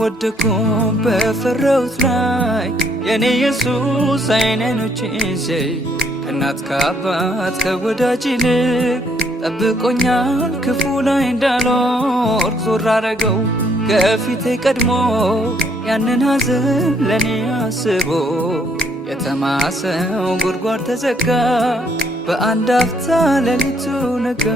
ወደኩም በፈረውት ላይ የኔ ኢየሱስ አይኖቼን ሲያይ ከእናት ከአባት ከወዳጅ ይልቅ ጠብቆኛል ክፉ ላይ እንዳልወድቅ ዞር አረገው ከፊቴ ቀድሞ ያንን ሐዘን ለኔ አስቦ የተማሰው ጉድጓድ ተዘጋ በአንድ አፍታ ሌሊቱ ነጋ።